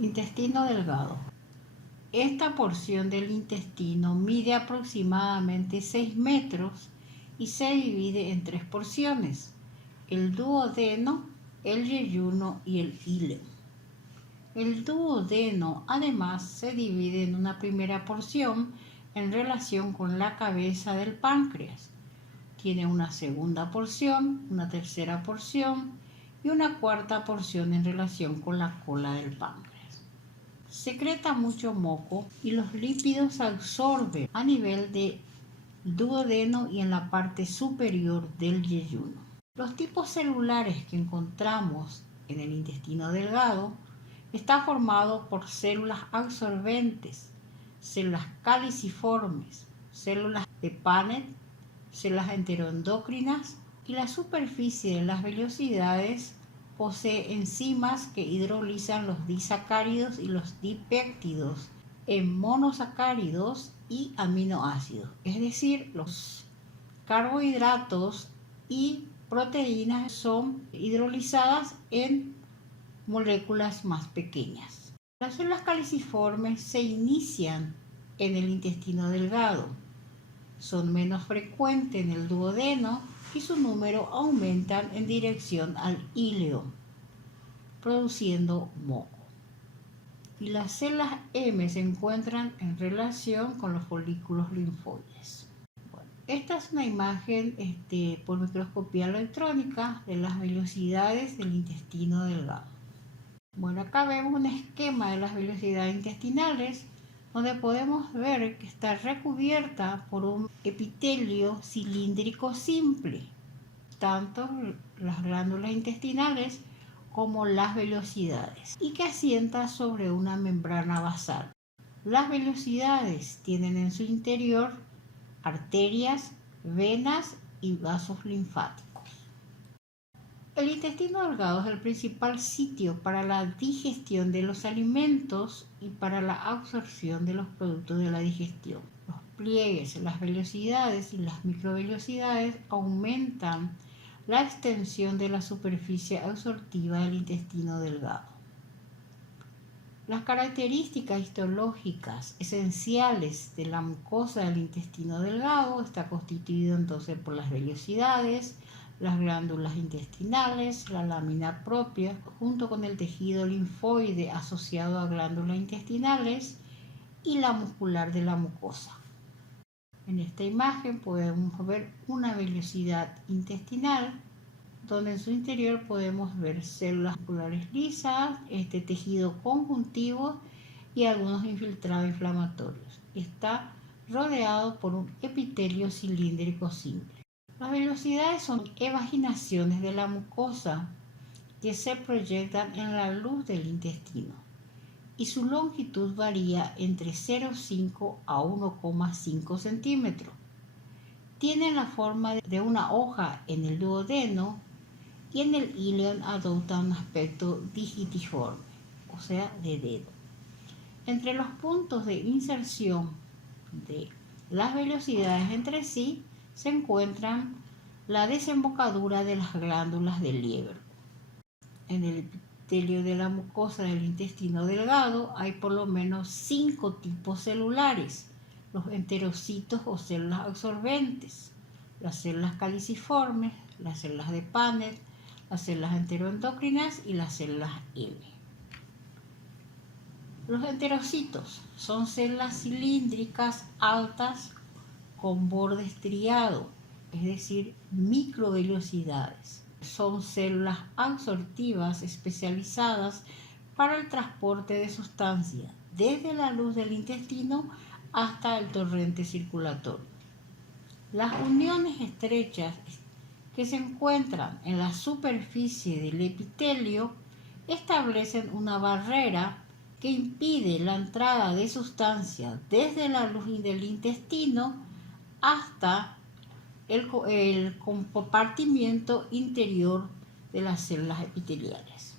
Intestino delgado. Esta porción del intestino mide aproximadamente 6 metros y se divide en 3 porciones: el duodeno, el yeyuno y el íleo. El duodeno además se divide en una primera porción en relación con la cabeza del páncreas. Tiene una segunda porción, una tercera porción y una cuarta porción en relación con la cola del páncreas. Secreta mucho moco y los lípidos se absorben a nivel de duodeno y en la parte superior del yeyuno. Los tipos celulares que encontramos en el intestino delgado está formado por células absorbentes, células caliciformes, células de Paneth, células enteroendocrinas, y la superficie de las velocidades posee enzimas que hidrolizan los disacáridos y los dipéptidos en monosacáridos y aminoácidos, es decir, los carbohidratos y proteínas son hidrolizadas en moléculas más pequeñas. Las células caliciformes se inician en el intestino delgado, son menos frecuentes en el duodeno y su número aumentan en dirección al íleo, produciendo moco. Y las células M se encuentran en relación con los folículos linfoides. Bueno, esta es una imagen por microscopía electrónica de las velocidades del intestino delgado. Bueno, acá vemos un esquema de las velocidades intestinales donde podemos ver que está recubierta por un epitelio cilíndrico simple, tanto las glándulas intestinales como las velocidades, y que asienta sobre una membrana basal. Las velocidades tienen en su interior arterias, venas y vasos linfáticos. El intestino delgado es el principal sitio para la digestión de los alimentos y para la absorción de los productos de la digestión. Los pliegues, las velocidades y las microvelocidades aumentan la extensión de la superficie absortiva del intestino delgado. Las características histológicas esenciales de la mucosa del intestino delgado está constituido entonces por las velocidades, las glándulas intestinales, la lámina propia, junto con el tejido linfoide asociado a glándulas intestinales y la muscular de la mucosa. En esta imagen podemos ver una velocidad intestinal, donde en su interior podemos ver células musculares lisas, tejido conjuntivo y algunos infiltrados inflamatorios. Está rodeado por un epitelio cilíndrico simple. Las velocidades son evaginaciones de la mucosa que se proyectan en la luz del intestino y su longitud varía entre 0,5 a 1,5 centímetros. Tienen la forma de una hoja en el duodeno y en el íleo adopta un aspecto digitiforme, o sea, de dedo. Entre los puntos de inserción de las velocidades entre sí se encuentran la desembocadura de las glándulas del Liebert. En el epitelio de la mucosa del intestino delgado hay por lo menos 5 tipos celulares: los enterocitos o células absorbentes, las células caliciformes, las células de Paneth, las células enteroendocrinas y las células M. Los enterocitos son células cilíndricas altas con borde estriado, es decir, microvelocidades. Son células absortivas especializadas para el transporte de sustancias desde la luz del intestino hasta el torrente circulatorio. Las uniones estrechas que se encuentran en la superficie del epitelio establecen una barrera que impide la entrada de sustancias desde la luz del intestino hasta el compartimiento interior de las células epiteliales.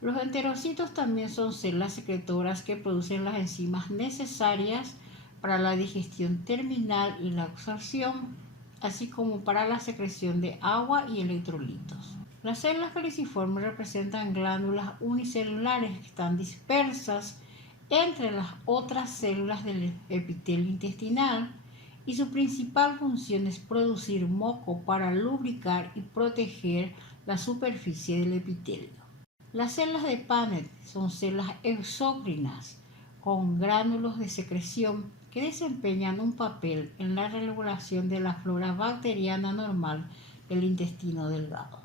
Los enterocitos también son células secretoras que producen las enzimas necesarias para la digestión terminal y la absorción, así como para la secreción de agua y electrolitos. Las células caliciformes representan glándulas unicelulares que están dispersas entre las otras células del epitelio intestinal y su principal función es producir moco para lubricar y proteger la superficie del epitelio. Las células de Paneth son células exócrinas con gránulos de secreción que desempeñan un papel en la regulación de la flora bacteriana normal del intestino delgado.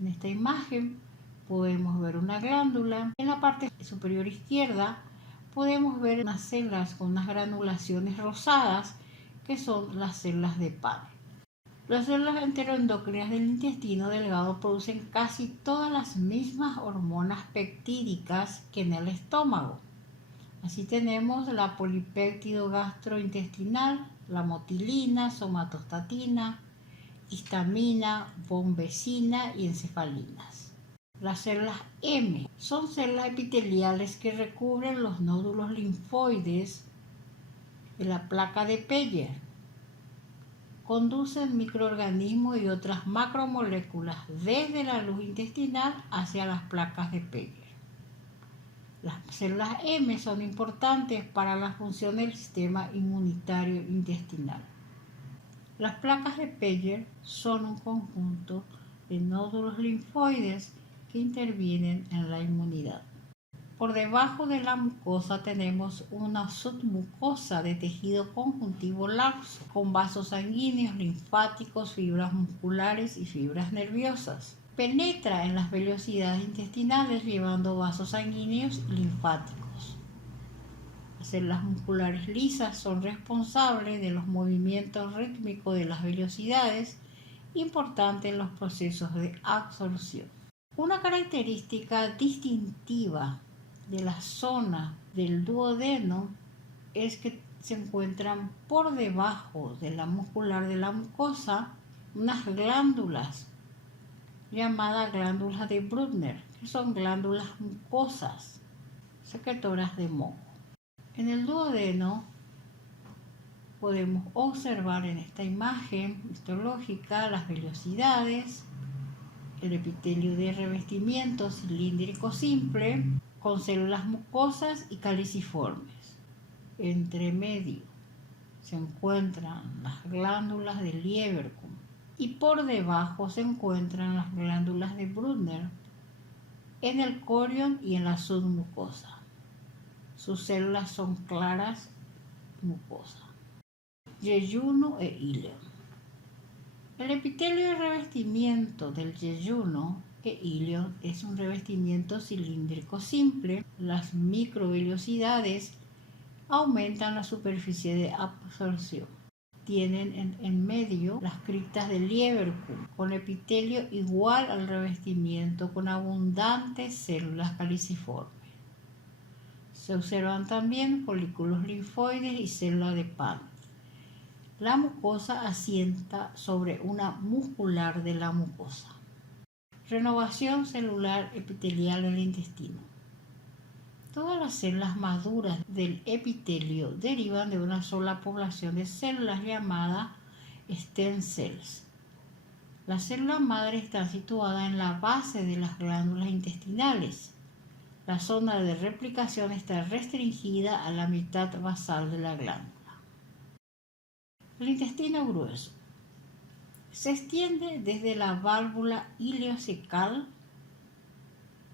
En esta imagen podemos ver una glándula. En la parte superior izquierda podemos ver unas células con unas granulaciones rosadas que son las células de Paneth. Las células enteroendocrinas del intestino delgado producen casi todas las mismas hormonas peptídicas que en el estómago. Así tenemos la polipéptido gastrointestinal, la motilina, somatostatina, histamina, bombecina y encefalinas. Las células M son células epiteliales que recubren los nódulos linfoides de la placa de Peyer. Conducen microorganismos y otras macromoléculas desde la luz intestinal hacia las placas de Peyer. Las células M son importantes para la función del sistema inmunitario intestinal. Las placas de Peyer son un conjunto de nódulos linfoides que intervienen en la inmunidad. Por debajo de la mucosa tenemos una submucosa de tejido conjuntivo laxo, con vasos sanguíneos, linfáticos, fibras musculares y fibras nerviosas. Penetra en las velocidades intestinales llevando vasos sanguíneos y linfáticos. Las células musculares lisas son responsables de los movimientos rítmicos de las velocidades, importantes en los procesos de absorción. Una característica distintiva de la zona del duodeno es que se encuentran por debajo de la muscular de la mucosa unas glándulas llamadas glándulas de Brunner, que son glándulas mucosas secretoras de moco. En el duodeno podemos observar en esta imagen histológica las velocidades, el epitelio de revestimiento cilíndrico simple con células mucosas y caliciformes. Entre medio se encuentran las glándulas de Lieberkühn y por debajo se encuentran las glándulas de Brunner en el corion y en la submucosa. Sus células son claras mucosas. Yeyuno e íleo. El epitelio de revestimiento del yeyuno e íleo es un revestimiento cilíndrico simple. Las microvellosidades aumentan la superficie de absorción. Tienen en medio las criptas de Lieberkühn con epitelio igual al revestimiento con abundantes células caliciformes. Se observan también folículos linfoides y células de Paneth. La mucosa asienta sobre una muscular de la mucosa. Renovación celular epitelial del intestino. Todas las células maduras del epitelio derivan de una sola población de células llamada stem cells. Las células madre están situadas en la base de las glándulas intestinales. La zona de replicación está restringida a la mitad basal de la glándula. El intestino grueso se extiende desde la válvula ileocecal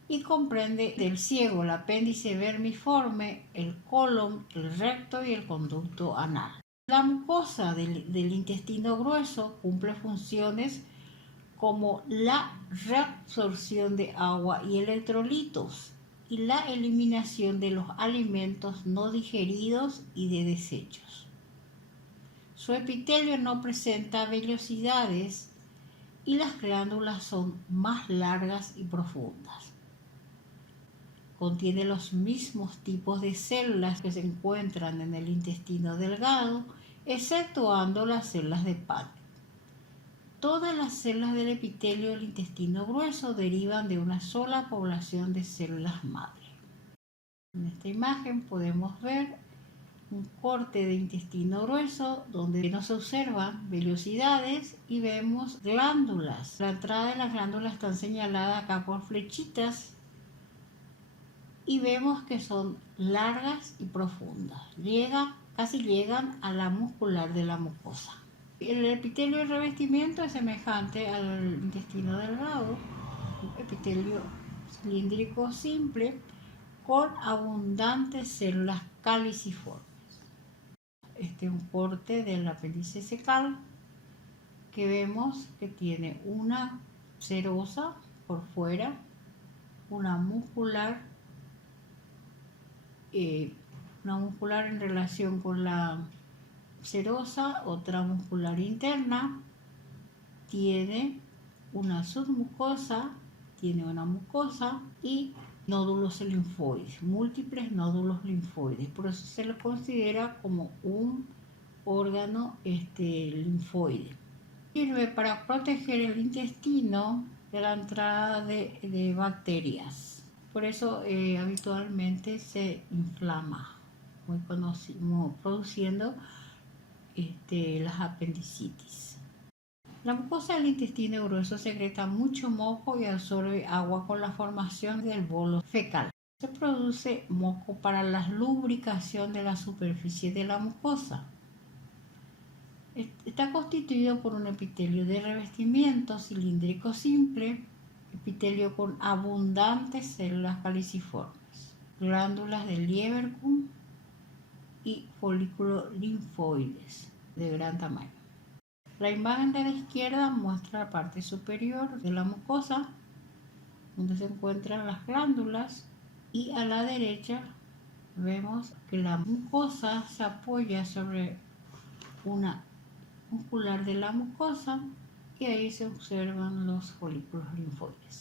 y comprende el ciego, el apéndice vermiforme, el colon, el recto y el conducto anal. La mucosa del intestino grueso cumple funciones como la reabsorción de agua y electrolitos y la eliminación de los alimentos no digeridos y de desechos. Su epitelio no presenta vellosidades y las glándulas son más largas y profundas. Contiene los mismos tipos de células que se encuentran en el intestino delgado, exceptuando las células de Paneth. Todas las células del epitelio del intestino grueso derivan de una sola población de células madre. En esta imagen podemos ver un corte de intestino grueso donde no se observan vellosidades y vemos glándulas. La entrada de las glándulas están señaladas acá por flechitas y vemos que son largas y profundas. Casi llegan a la muscular de la mucosa. El epitelio de revestimiento es semejante al intestino delgado, un epitelio cilíndrico simple con abundantes células caliciformes. Este es un corte del apéndice cecal que vemos que tiene una serosa por fuera, una muscular en relación con la serosa, otra muscular interna, tiene una submucosa, tiene una mucosa y nódulos linfoides, múltiples nódulos linfoides. Por eso se lo considera como un órgano linfoide. Sirve para proteger el intestino de la entrada de bacterias. Por eso habitualmente se inflama, produciendo las apendicitis. La mucosa del intestino grueso secreta mucho moco y absorbe agua con la formación del bolo fecal. Se produce moco para la lubricación de la superficie de la mucosa. Está constituido por un epitelio de revestimiento cilíndrico simple, epitelio con abundantes células caliciformes, glándulas de Lieberkühn y folículos linfoides de gran tamaño. La imagen de la izquierda muestra la parte superior de la mucosa, donde se encuentran las glándulas, y a la derecha vemos que la mucosa se apoya sobre una muscular de la mucosa y ahí se observan los folículos linfoides.